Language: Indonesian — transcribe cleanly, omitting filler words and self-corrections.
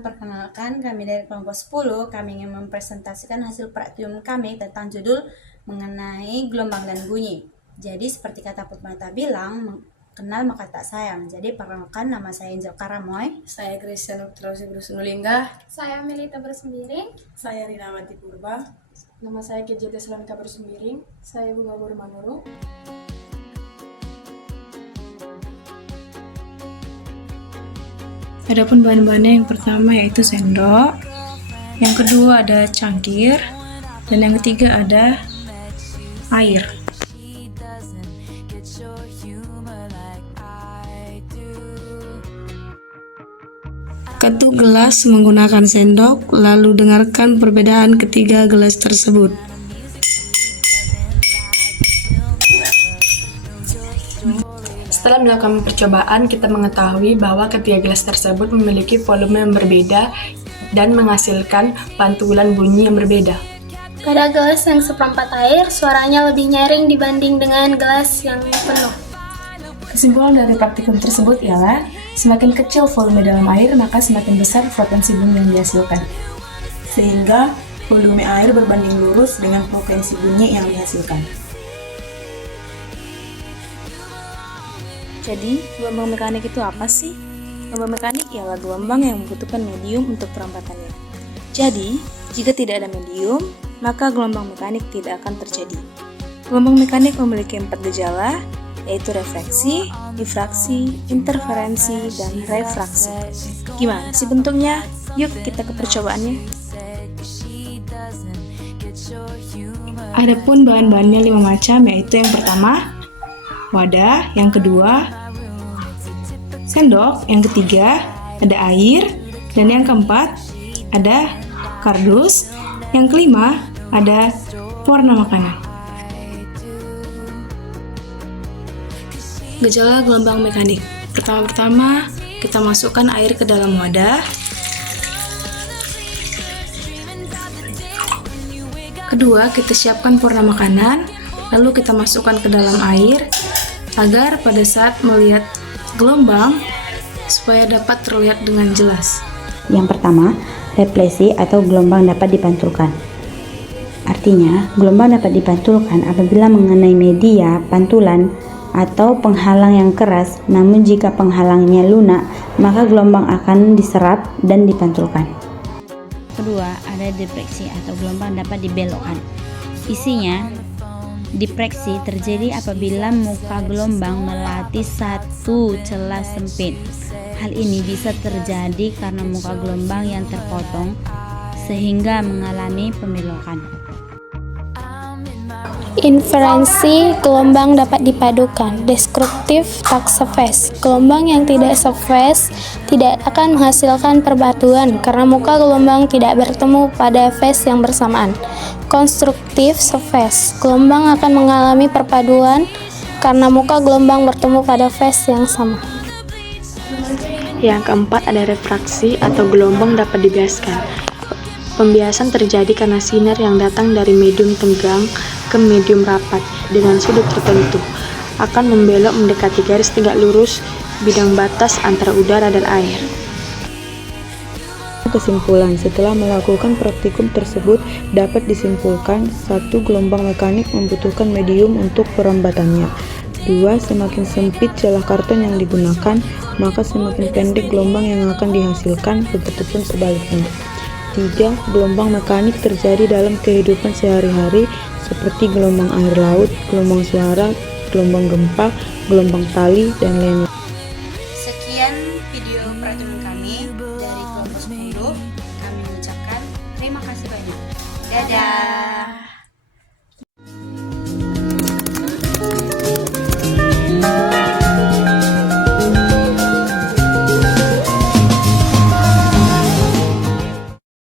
perkenalkan kami dari kelompok 10. Kami ingin mempresentasikan hasil praktikum kami tentang judul mengenai gelombang dan bunyi. Jadi seperti kata Putmata bilang, kenal maka tak sayang. Jadi perkenalkan, nama saya Angel Karamoy. Saya Christian Utrausi Berusunulingga. Saya Melita Bersembiring. Saya Rina Mati Purba. Nama saya Kejati Slonika Bersembiring. Saya Bunga Burmanuru. Adapun bahan-bahannya, yang pertama yaitu sendok, yang kedua ada cangkir, dan yang ketiga ada air. Ketuk gelas menggunakan sendok, lalu dengarkan perbedaan ketiga gelas tersebut. Setelah melakukan percobaan, kita mengetahui bahwa ketiga gelas tersebut memiliki volume yang berbeda dan menghasilkan pantulan bunyi yang berbeda. Pada gelas yang seperempat air, suaranya lebih nyaring dibanding dengan gelas yang penuh. Kesimpulan dari praktikum tersebut ialah semakin kecil volume dalam air, maka semakin besar frekuensi bunyi yang dihasilkan. Sehingga volume air berbanding lurus dengan frekuensi bunyi yang dihasilkan. Jadi, gelombang mekanik itu apa sih? Gelombang mekanik ialah gelombang yang membutuhkan medium untuk perampatannya. Jadi, jika tidak ada medium, maka gelombang mekanik tidak akan terjadi. Gelombang mekanik memiliki 4 gejala, yaitu refleksi, difraksi, interferensi, dan refraksi. Gimana sih bentuknya? Yuk kita ke percobaannya. Adapun bahan-bahannya 5 macam, yaitu yang pertama wadah, yang kedua sendok, yang ketiga ada air, dan yang keempat ada kardus, yang kelima ada pewarna makanan. Gejala gelombang mekanik. Pertama-tama kita masukkan air ke dalam wadah. Kedua, kita siapkan pewarna makanan, lalu kita masukkan ke dalam air agar pada saat melihat gelombang supaya dapat terlihat dengan jelas. Yang pertama, refleksi atau gelombang dapat dipantulkan. Artinya, gelombang dapat dipantulkan apabila mengenai media, pantulan, atau penghalang yang keras, namun jika penghalangnya lunak, maka gelombang akan diserap dan dipantulkan. Kedua, ada difraksi atau gelombang dapat dibelokkan. Isinya, difraksi terjadi apabila muka gelombang melewati satu celah sempit. Hal ini bisa terjadi karena muka gelombang yang terpotong sehingga mengalami pembelokan. Inferensi gelombang dapat dipadukan. Destruktif tak sefase. Gelombang yang tidak sefase tidak akan menghasilkan perbatuan karena muka gelombang tidak bertemu pada fase yang bersamaan. Konstruktif sefase. Gelombang akan mengalami perpaduan karena muka gelombang bertemu pada fase yang sama. Yang keempat ada refraksi atau gelombang dapat dibiaskan. Pembiasan terjadi karena sinar yang datang dari medium tegang ke medium rapat dengan sudut tertentu akan membelok mendekati garis tegak lurus bidang batas antara udara dan air. Kesimpulan, setelah melakukan praktikum tersebut dapat disimpulkan: 1. Gelombang mekanik membutuhkan medium untuk perambatannya. 2. Semakin sempit celah karton yang digunakan, maka semakin pendek gelombang yang akan dihasilkan, begitupun sebaliknya. 3. Gelombang mekanik terjadi dalam kehidupan sehari-hari seperti gelombang air laut, gelombang suara, gelombang gempa, gelombang tali, dan lainnya. Sekian video praktikum kami dari kelompok 10. Kami mengucapkan terima kasih banyak. Dadah!